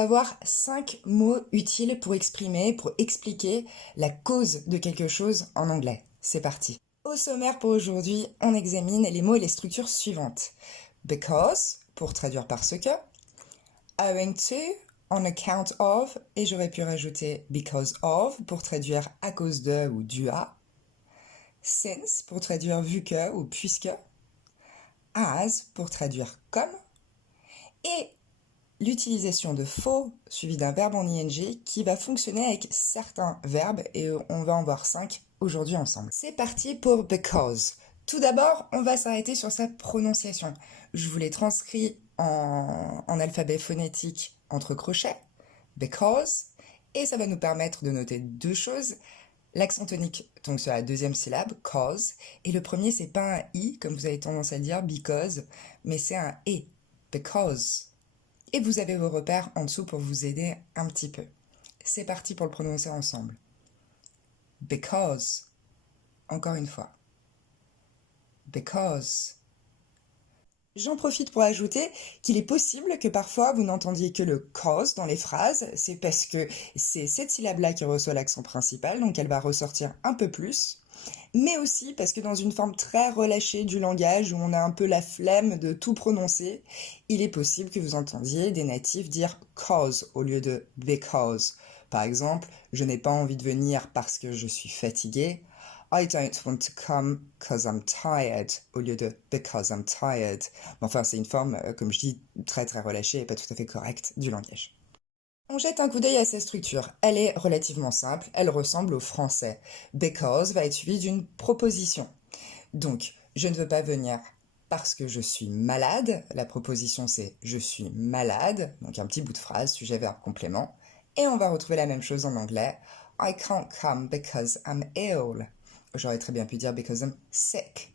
va voir 5 mots utiles pour exprimer, pour expliquer la cause de quelque chose en anglais. C'est parti. Au sommaire pour aujourd'hui, on examine les mots et les structures suivantes. Because, pour traduire parce que. Owing to, on account of, et j'aurais pu rajouter because of, pour traduire à cause de ou dû à. Since, pour traduire vu que ou puisque. As, pour traduire comme. Et l'utilisation de for suivi d'un verbe en ing qui va fonctionner avec certains verbes et on va en voir 5 aujourd'hui ensemble. C'est parti pour because. Tout d'abord, on va s'arrêter sur sa prononciation. Je vous l'ai transcrit en alphabet phonétique entre crochets, because, et ça va nous permettre de noter deux choses. L'accent tonique tombe sur la deuxième syllabe, cause, et le premier c'est pas un i comme vous avez tendance à le dire, because, mais c'est un e, because. Et vous avez vos repères en dessous pour vous aider un petit peu. C'est parti pour le prononcer ensemble. Because. Encore une fois. Because. J'en profite pour ajouter qu'il est possible que parfois vous n'entendiez que le cause dans les phrases. C'est parce que c'est cette syllabe-là qui reçoit l'accent principal, donc elle va ressortir un peu plus. Mais aussi parce que dans une forme très relâchée du langage, où on a un peu la flemme de tout prononcer, il est possible que vous entendiez des natifs dire cause au lieu de because. Par exemple, je n'ai pas envie de venir parce que je suis fatigué. I don't want to come because I'm tired au lieu de because I'm tired. Mais enfin, c'est une forme, comme je dis, très très relâchée et pas tout à fait correcte du langage. On jette un coup d'œil à sa structure. Elle est relativement simple, elle ressemble au français. Because va être suivi d'une proposition. Donc, je ne veux pas venir parce que je suis malade. La proposition c'est je suis malade. Donc un petit bout de phrase, sujet, verbe, complément. Et on va retrouver la même chose en anglais. I can't come because I'm ill. J'aurais très bien pu dire because I'm sick.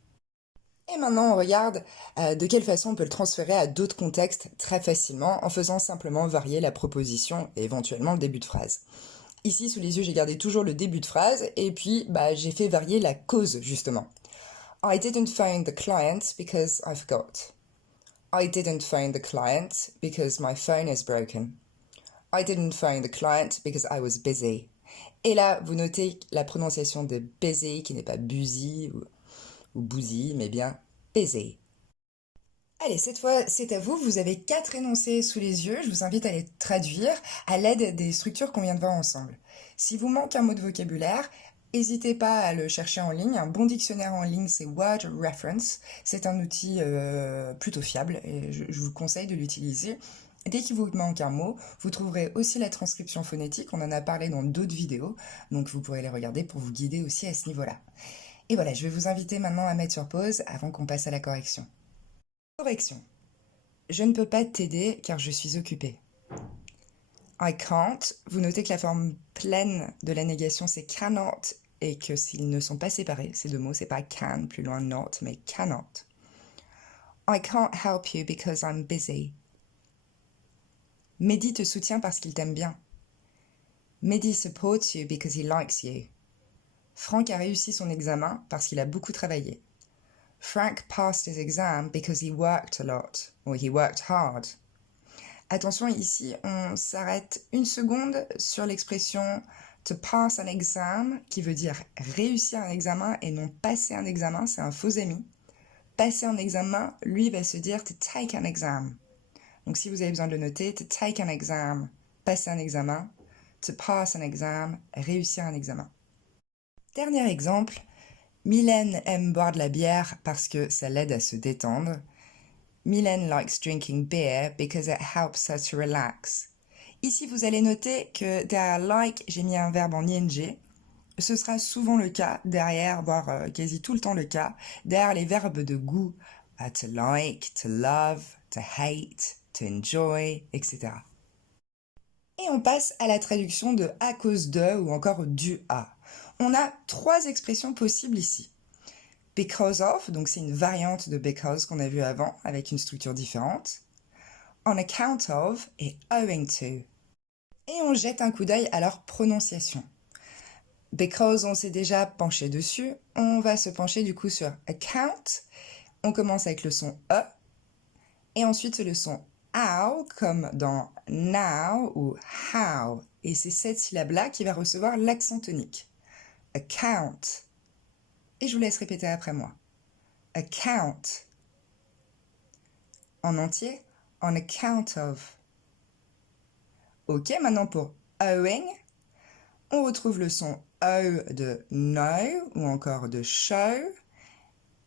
Et maintenant, on regarde de quelle façon on peut le transférer à d'autres contextes très facilement en faisant simplement varier la proposition et éventuellement le début de phrase. Ici, sous les yeux, j'ai gardé toujours le début de phrase et puis j'ai fait varier la cause, justement. I didn't phone the client because I forgot. I didn't phone the client because my phone is broken. I didn't phone the client because I was busy. Et là, vous notez la prononciation de busy qui n'est pas busy ou bousy, mais bien busy. Allez, cette fois, c'est à vous. Vous avez 4 énoncés sous les yeux. Je vous invite à les traduire à l'aide des structures qu'on vient de voir ensemble. Si vous manque un mot de vocabulaire, n'hésitez pas à le chercher en ligne. Un bon dictionnaire en ligne, c'est Word Reference. C'est un outil plutôt fiable et je vous conseille de l'utiliser. Dès qu'il vous manque un mot, vous trouverez aussi la transcription phonétique. On en a parlé dans d'autres vidéos, donc vous pourrez les regarder pour vous guider aussi à ce niveau-là. Et voilà, je vais vous inviter maintenant à mettre sur pause avant qu'on passe à la correction. Correction. Je ne peux pas t'aider car je suis occupée. I can't. Vous notez que la forme pleine de la négation c'est cannot et que s'ils ne sont pas séparés, ces deux mots, c'est pas can, plus loin not, mais cannot. I can't help you because I'm busy. Mehdi te soutient parce qu'il t'aime bien. Mehdi supports you because he likes you. Franck a réussi son examen parce qu'il a beaucoup travaillé. Frank passed his exam because he worked a lot, or he worked hard. Attention, ici, on s'arrête une seconde sur l'expression to pass an exam, qui veut dire réussir un examen et non passer un examen, c'est un faux ami. Passer un examen, lui, va se dire to take an exam. Donc si vous avez besoin de le noter, to take an exam, passer un examen, to pass an exam, réussir un examen. Dernier exemple, Mylène aime boire de la bière parce que ça l'aide à se détendre. Mylène likes drinking beer because it helps her to relax. Ici, vous allez noter que derrière like, j'ai mis un verbe en ing. Ce sera souvent le cas derrière, voire quasi tout le temps le cas, derrière les verbes de goût. To like, to love, to hate, to enjoy, etc. Et on passe à la traduction de à cause de ou encore dû à. On a 3 expressions possibles ici. Because of, donc c'est une variante de because qu'on a vu avant avec une structure différente. On account of et owing to. Et on jette un coup d'œil à leur prononciation. Because on s'est déjà penché dessus, on va se pencher du coup sur account. On commence avec le son E et ensuite le son OW comme dans now ou how. Et c'est cette syllabe-là qui va recevoir l'accent tonique. Account. Et je vous laisse répéter après moi. Account. En entier, on account of. Ok, maintenant pour owing, on retrouve le son O de know ou encore de show.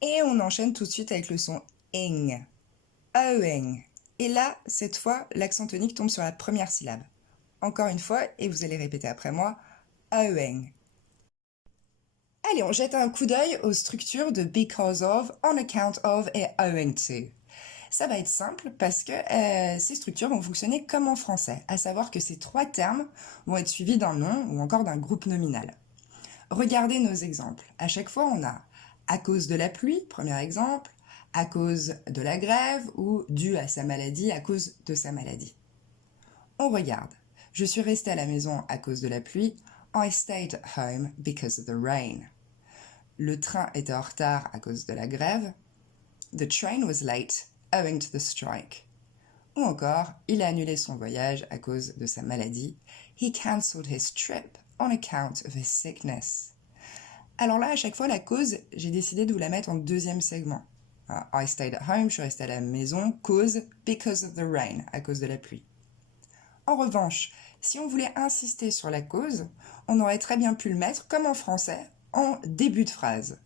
Et on enchaîne tout de suite avec le son ing. Owing. Et là, cette fois, l'accent tonique tombe sur la première syllabe. Encore une fois, et vous allez répéter après moi, owing. Allez, on jette un coup d'œil aux structures de because of, on account of et owing to. Ça va être simple parce que ces structures vont fonctionner comme en français, à savoir que ces trois termes vont être suivis d'un nom ou encore d'un groupe nominal. Regardez nos exemples. À chaque fois, on a à cause de la pluie, premier exemple, à cause de la grève ou dû à sa maladie, à cause de sa maladie. On regarde. Je suis restée à la maison à cause de la pluie. I stayed at home because of the rain. Le train était en retard à cause de la grève. The train was late owing to the strike. Ou encore, il a annulé son voyage à cause de sa maladie. He cancelled his trip on account of his sickness. Alors là, à chaque fois, la cause, j'ai décidé de vous la mettre en deuxième segment. I stayed at home, je suis restée à la maison, cause, because of the rain, à cause de la pluie. En revanche, si on voulait insister sur la cause, on aurait très bien pu le mettre, comme en français, en début de phrase.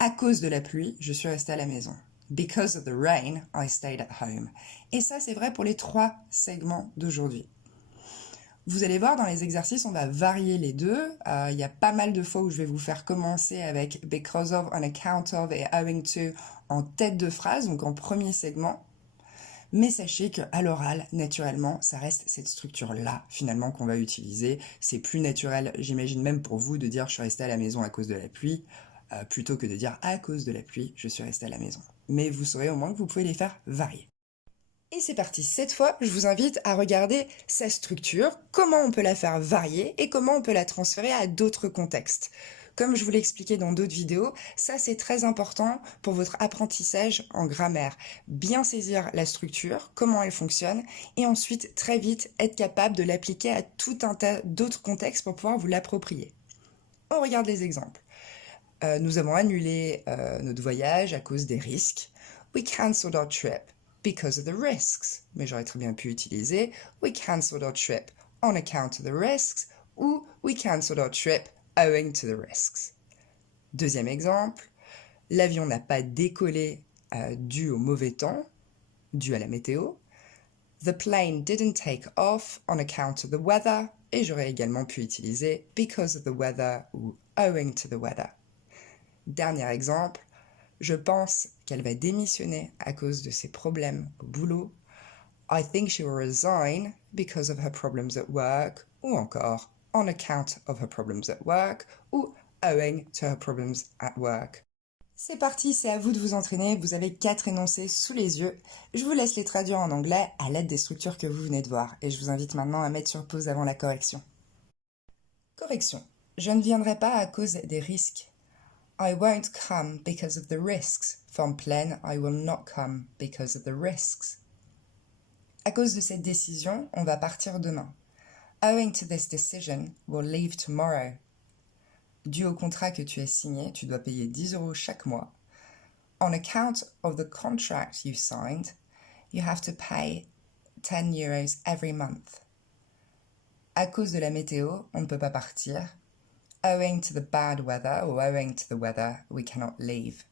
À cause de la pluie, je suis restée à la maison. Because of the rain, I stayed at home. Et ça, c'est vrai pour les trois segments d'aujourd'hui. Vous allez voir, dans les exercices, on va varier les deux. Il y a pas mal de fois où je vais vous faire commencer avec because of, on account of et owing to en tête de phrase, donc en premier segment. Mais sachez qu'à l'oral, naturellement, ça reste cette structure-là, finalement, qu'on va utiliser. C'est plus naturel, j'imagine même pour vous, de dire « je suis resté à la maison à cause de la pluie », plutôt que de dire « à cause de la pluie, je suis resté à la maison ». Mais vous saurez au moins que vous pouvez les faire varier. Et c'est parti, cette fois, je vous invite à regarder sa structure, comment on peut la faire varier et comment on peut la transférer à d'autres contextes. Comme je vous l'ai expliqué dans d'autres vidéos, ça c'est très important pour votre apprentissage en grammaire. Bien saisir la structure, comment elle fonctionne, et ensuite très vite être capable de l'appliquer à tout un tas d'autres contextes pour pouvoir vous l'approprier. On regarde les exemples. Nous avons annulé notre voyage à cause des risques. We cancelled our trip because of the risks. Mais j'aurais très bien pu utiliser we cancelled our trip on account of the risks ou we cancelled our trip owing to the risks. Deuxième exemple, l'avion n'a pas décollé dû au mauvais temps, dû à la météo. The plane didn't take off on account of the weather. Et j'aurais également pu utiliser because of the weather ou owing to the weather. Dernier exemple, je pense qu'elle va démissionner à cause de ses problèmes au boulot. I think she will resign because of her problems at work, ou encore on account of her problems at work, ou owing to her problems at work. C'est parti, c'est à vous de vous entraîner, vous avez 4 énoncés sous les yeux. Je vous laisse les traduire en anglais à l'aide des structures que vous venez de voir, et je vous invite maintenant à mettre sur pause avant la correction. Correction. Je ne viendrai pas à cause des risques. I won't come because of the risks. Forme pleine, I will not come because of the risks. À cause de cette décision, on va partir demain. Owing to this decision, we'll leave tomorrow. Dû au contrat que tu as signé, tu dois payer 10 € chaque mois. On account of the contract you signed, you have to pay 10 € every month. À cause de la météo, on ne peut pas partir. Owing to the bad weather or owing to the weather, we cannot leave.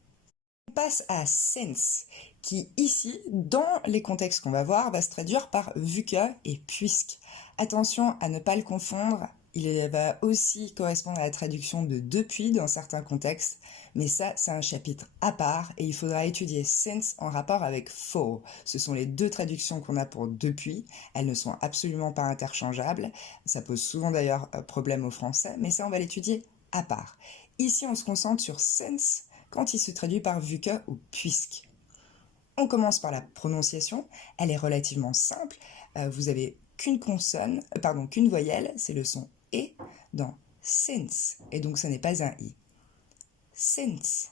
On passe à since, qui ici, dans les contextes qu'on va voir, va se traduire par vu que et puisque. Attention à ne pas le confondre, il va aussi correspondre à la traduction de depuis dans certains contextes, mais ça, c'est un chapitre à part et il faudra étudier since en rapport avec for. Ce sont les deux traductions qu'on a pour depuis, elles ne sont absolument pas interchangeables, ça pose souvent d'ailleurs problème au français, mais ça, on va l'étudier à part. Ici, on se concentre sur since quand il se traduit par vu que ou puisque. On commence par la prononciation, elle est relativement simple, vous avez qu'une voyelle, c'est le son et dans since, et donc ce n'est pas un i. Since.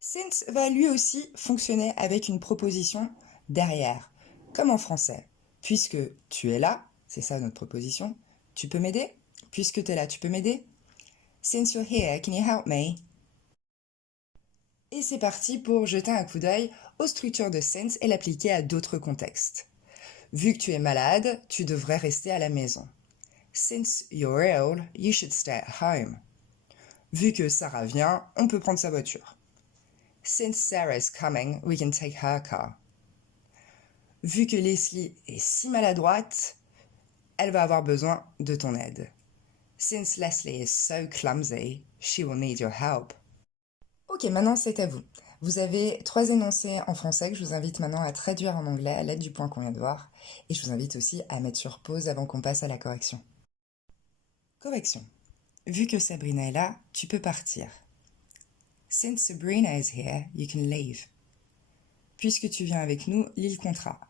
Since va lui aussi fonctionner avec une proposition derrière, comme en français. Puisque tu es là, c'est ça notre proposition, tu peux m'aider? Puisque tu es là, tu peux m'aider? Since you're here, can you help me? Et c'est parti pour jeter un coup d'œil aux structures de since et l'appliquer à d'autres contextes. Vu que tu es malade, tu devrais rester à la maison. Since you're ill, you should stay at home. Vu que Sarah vient, on peut prendre sa voiture. Since Sarah's coming, we can take her car. Vu que Leslie est si maladroite, elle va avoir besoin de ton aide. Since Leslie is so clumsy, she will need your help. Ok, maintenant c'est à vous. Vous avez 3 énoncés en français que je vous invite maintenant à traduire en anglais à l'aide du point qu'on vient de voir. Et je vous invite aussi à mettre sur pause avant qu'on passe à la correction. Correction. Vu que Sabrina est là, tu peux partir. Since Sabrina is here, you can leave. Puisque tu viens avec nous, lis le contrat.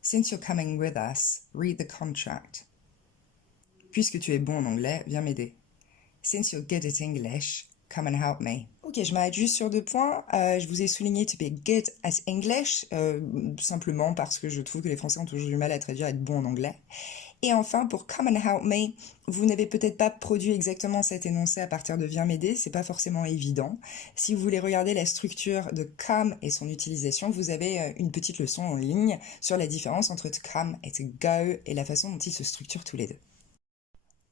Since you're coming with us, read the contract. Puisque tu es bon en anglais, viens m'aider. Since you're good at English, come and help me. Ok, je m'arrête juste sur 2 points. Je vous ai souligné to be good at English, simplement parce que je trouve que les Français ont toujours du mal à traduire être bon en anglais. Et enfin, pour come and help me, vous n'avez peut-être pas produit exactement cet énoncé à partir de viens m'aider, c'est pas forcément évident. Si vous voulez regarder la structure de come et son utilisation, vous avez une petite leçon en ligne sur la différence entre to come et to go et la façon dont ils se structurent tous les deux.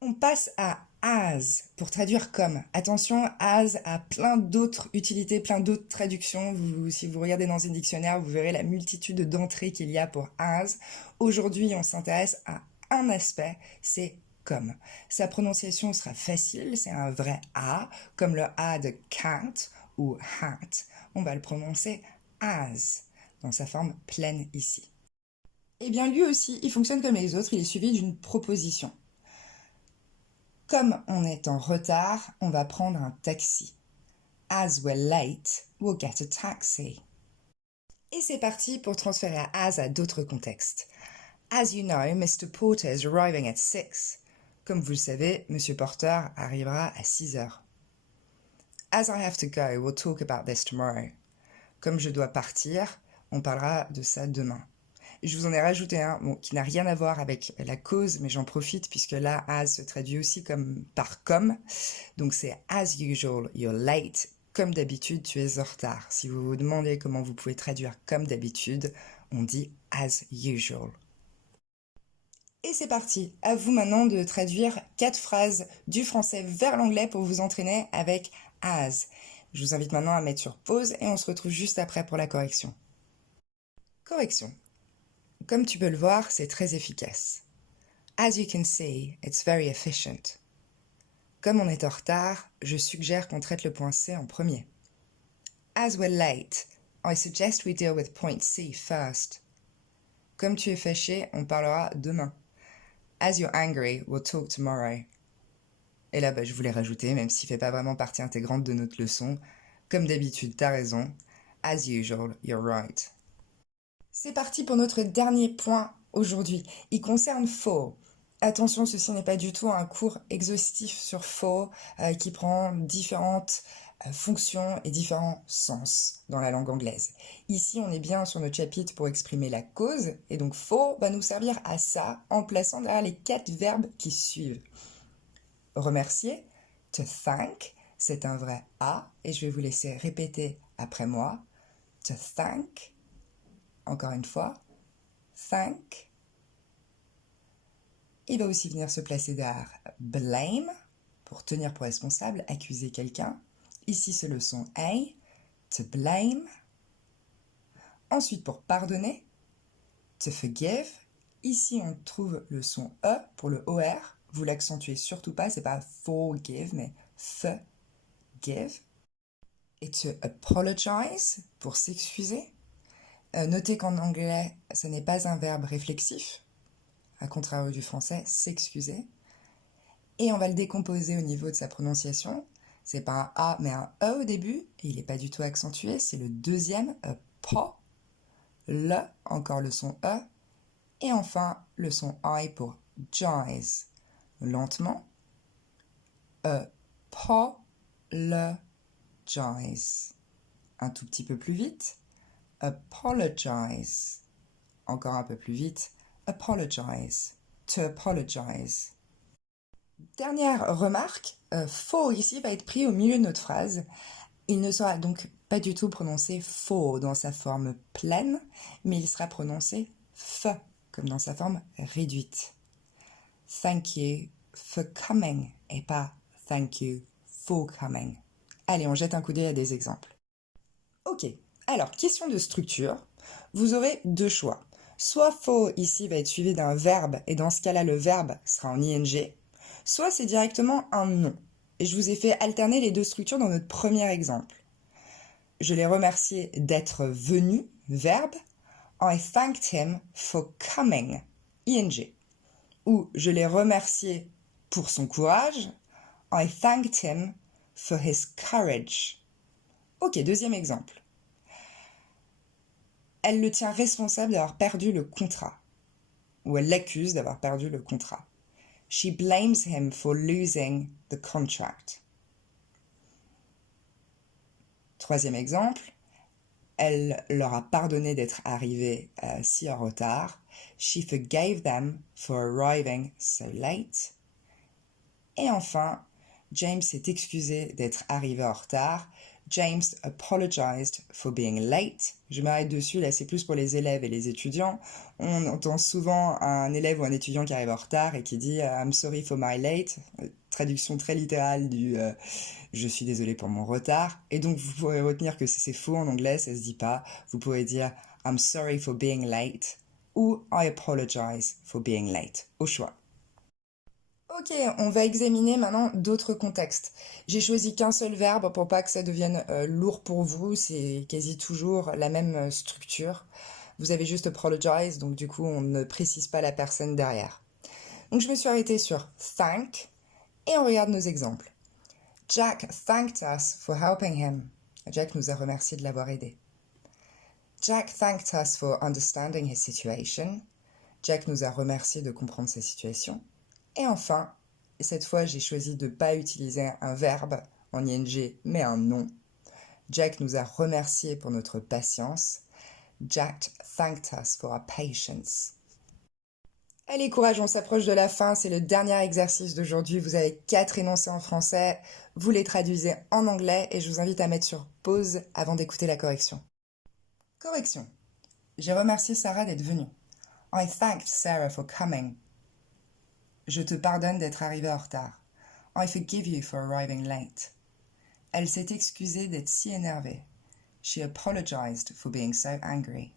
On passe à as pour traduire comme. Attention, as a plein d'autres utilités, plein d'autres traductions. Si vous regardez dans un dictionnaire, vous verrez la multitude d'entrées qu'il y a pour as. Aujourd'hui, on s'intéresse à un aspect, c'est comme. Sa prononciation sera facile, c'est un vrai A, comme le A de cat ou hat. On va le prononcer as, dans sa forme pleine ici. Eh bien, lui aussi, il fonctionne comme les autres, il est suivi d'une proposition. Comme on est en retard, on va prendre un taxi. As we're late, we'll get a taxi. Et c'est parti pour transférer as à d'autres contextes. As you know, Mr. Porter is arriving at 6. Comme vous le savez, Monsieur Porter arrivera à 6 heures. As I have to go, we'll talk about this tomorrow. Comme je dois partir, on parlera de ça demain. Je vous en ai rajouté un qui n'a rien à voir avec la cause, mais j'en profite puisque là, as se traduit aussi par comme. Donc c'est as usual, you're late. Comme d'habitude, tu es en retard. Si vous vous demandez comment vous pouvez traduire comme d'habitude, on dit as usual. Et c'est parti, à vous maintenant de traduire 4 phrases du français vers l'anglais pour vous entraîner avec as. Je vous invite maintenant à mettre sur pause et on se retrouve juste après pour la correction. Correction. Comme tu peux le voir, c'est très efficace. As you can see, it's very efficient. Comme on est en retard, je suggère qu'on traite le point C en premier. As we're late, I suggest we deal with point C first. Comme tu es fâché, on parlera demain. As you're angry, we'll talk tomorrow. Et là, je voulais rajouter, même s'il ne fait pas vraiment partie intégrante de notre leçon, comme d'habitude, t'as raison. As usual, you're right. C'est parti pour notre dernier point aujourd'hui. Il concerne for. Attention, ceci n'est pas du tout un cours exhaustif sur for qui prend différentes fonctions et différents sens dans la langue anglaise. Ici, on est bien sur notre chapitre pour exprimer la cause, et donc for va nous servir à ça en plaçant derrière les 4 verbes qui suivent. Remercier, to thank, c'est un vrai A, et je vais vous laisser répéter après moi. To thank, encore une fois, thank. Il va aussi venir se placer derrière blame, pour tenir pour responsable, accuser quelqu'un. Ici, c'est le son A, to blame. Ensuite, pour pardonner, to forgive. Ici, on trouve le son E pour le OR. Vous l'accentuez surtout pas, c'est pas forgive, mais forgive. Et to apologize, pour s'excuser. Notez qu'en anglais, ce n'est pas un verbe réflexif, à contrario du français, s'excuser. Et on va le décomposer au niveau de sa prononciation. C'est pas un A, mais un E au début, et il n'est pas du tout accentué, c'est le deuxième, pas, le, encore le son E, et enfin le son I pour jize. Lentement, apologize. Un tout petit peu plus vite, apologize. Encore un peu plus vite, apologize, to apologize. Dernière remarque, for ici va être pris au milieu de notre phrase. Il ne sera donc pas du tout prononcé for dans sa forme pleine, mais il sera prononcé f comme dans sa forme réduite. Thank you for coming et pas thank you for coming. Allez, on jette un coup d'œil à des exemples. Ok, alors question de structure. Vous aurez deux choix. Soit for ici va être suivi d'un verbe et dans ce cas-là le verbe sera en ing, soit c'est directement un nom. Et je vous ai fait alterner les deux structures dans notre premier exemple. Je l'ai remercié d'être venu, verbe. I thanked him for coming, ing. Ou je l'ai remercié pour son courage. I thanked him for his courage. Ok, deuxième exemple. Elle le tient responsable d'avoir perdu le contrat. Ou elle l'accuse d'avoir perdu le contrat. She blames him for losing the contract. Troisième exemple. Elle leur a pardonné d'être arrivée si en retard. She forgave them for arriving so late. Et enfin, James s'est excusé d'être arrivé en retard. James apologized for being late. Je m'arrête dessus, là c'est plus pour les élèves et les étudiants. On entend souvent un élève ou un étudiant qui arrive en retard et qui dit I'm sorry for my late. Traduction très littérale du je suis désolé pour mon retard. Et donc vous pourrez retenir que c'est faux en anglais, ça se dit pas. Vous pourrez dire I'm sorry for being late ou I apologize for being late, au choix. Ok, on va examiner maintenant d'autres contextes. J'ai choisi qu'un seul verbe pour pas que ça devienne lourd pour vous, c'est quasi toujours la même structure. Vous avez juste apologize, donc du coup on ne précise pas la personne derrière. Donc je me suis arrêtée sur thank et on regarde nos exemples. Jack thanked us for helping him. Jack nous a remercié de l'avoir aidé. Jack thanked us for understanding his situation. Jack nous a remercié de comprendre sa situation. Et enfin, cette fois, j'ai choisi de ne pas utiliser un verbe en ing, mais un nom. Jack nous a remercié pour notre patience. Jack thanked us for our patience. Allez, courage, on s'approche de la fin. C'est le dernier exercice d'aujourd'hui. Vous avez 4 énoncés en français. Vous les traduisez en anglais et je vous invite à mettre sur pause avant d'écouter la correction. Correction. J'ai remercié Sarah d'être venue. I thanked Sarah for coming. Je te pardonne d'être arrivé en retard. I forgive you for arriving late. Elle s'est excusée d'être si énervée. She apologized for being so angry.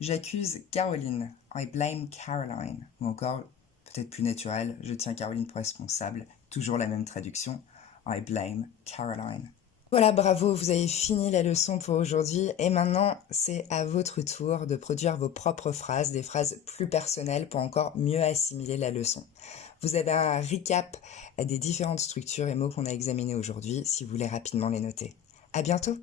J'accuse Caroline. I blame Caroline. Ou encore, peut-être plus naturel, je tiens Caroline pour responsable. Toujours la même traduction. I blame Caroline. Voilà, bravo, vous avez fini la leçon pour aujourd'hui et maintenant c'est à votre tour de produire vos propres phrases, des phrases plus personnelles pour encore mieux assimiler la leçon. Vous avez un recap des différentes structures et mots qu'on a examinés aujourd'hui si vous voulez rapidement les noter. À bientôt!